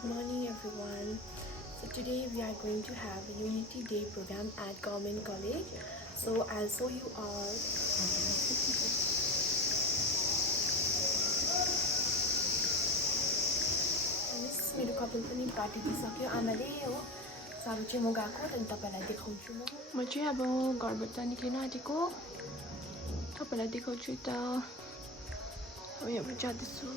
Good morning everyone. So today we are going to have a Unity Day program at Government College. So I'll show you all. मेरो कपाल पनि काटिदिसक्यो आमाले हो सारो चाहिँ म गएको अनि तपाईलाई देखाउँछु म चाहिँ अब घरबाट निक्लिन आँटेको तपाईलाई देखाउँछु त अब यहाँ जाँदैछु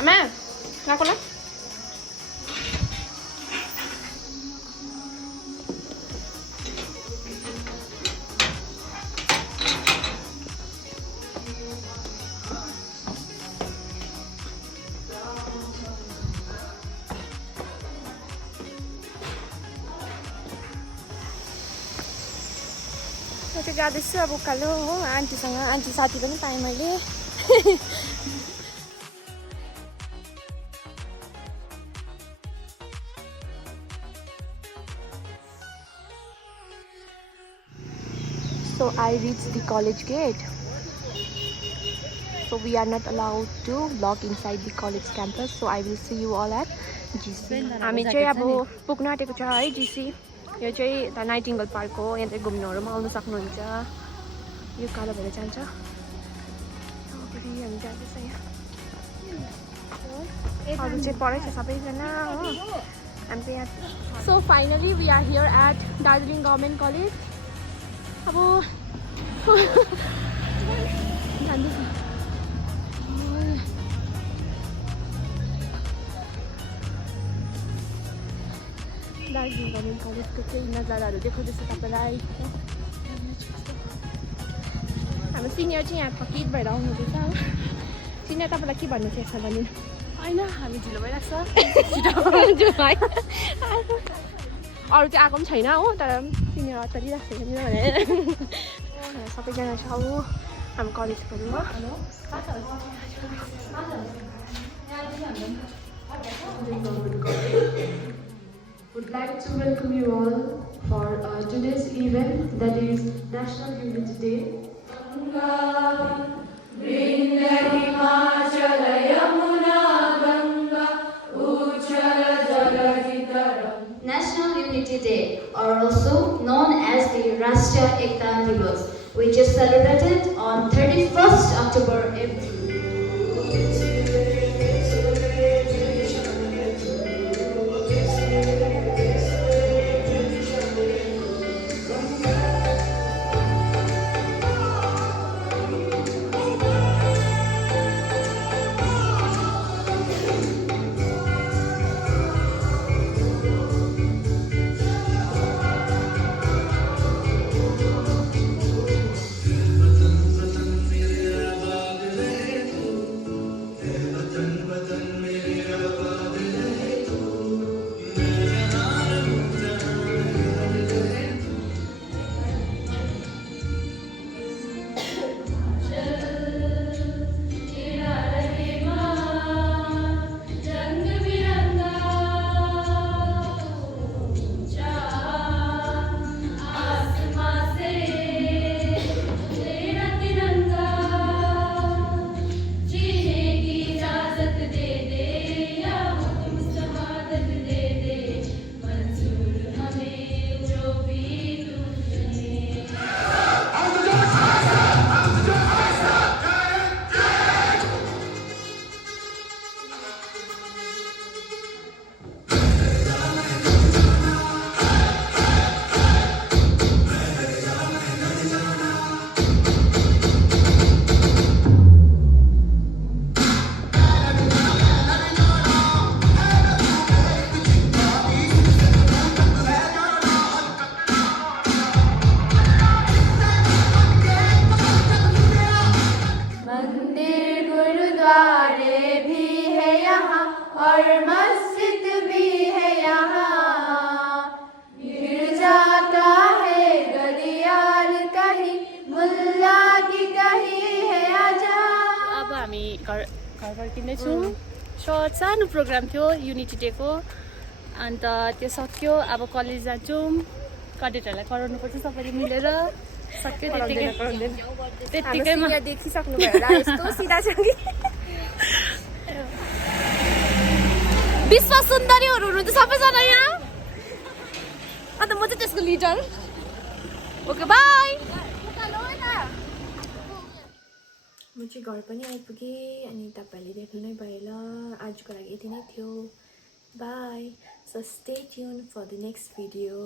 आमा गएको ल म चाहिँ जाँदैछु अब उकालो हो आन्टीसँग आन्टी साथी पनि पाएँ मैले So I reached the college gate. So we are not allowed to log inside the college campus. So I will see you all at GC. हामी चाहिँ अब पुग्न आँटेको छ है GC. यो चाहिँ द नाइटिङ्गेल पार्क हो यहाँ चाहिँ घुम्नहरुमा आउन सक्नुहुन्छ यो कालो भएर जान्छ हामी जाँदैछ यहाँ अरु चाहिँ पढै छ सबैजना हो हामी चाहिँ यहाँ so finally we are here at Darjeeling government college अब जाँदैछ दार्जिलिङ गभर्नमेन्ट कलेजको चाहिँ नजाराहरू देखाउँदैछु तपाईँलाई हाम्रो सिनियर चाहिँ यहाँ थकित भएर आउनुहुँदैछ हो सिनियर तपाईँलाई के भन्नु थिएछ भने होइन हामी ढिलो भइरहेको छ अरू चाहिँ आएको पनि छैन हो तर सिनियर अत्तालिरहेको छ भने सबैजना छ हो हाम्रो कलेजकोहरू Would like to welcome you all for today's event, that is National Unity Day. National Unity Day, or also known as the Rashtriya Ekta Divas, which is celebrated on 31st October every year. घर फर्किँदैछु सर्ट सानो प्रोग्राम थियो unity deco अन्त त्यो सक्यो अब कलेज जान्छौँ क्याडेटहरूलाई कराउनुपर्छ सबैले मिलेर सक्यो त्यतिकैमा देखिसक्नु भयो होला यस्तो सिधा छ कि विश्व सुन्दरीहरू हुनुहुन्छ सबैजना यहाँ अन्त म चाहिँ त्यसको लिडर ओके बाई म चाहिँ घर पनि आइपुगेँ अनि तपाईँहरूले देख्नु नै भयो ल आजको लागि यति नै थियो by so stay tune for the next video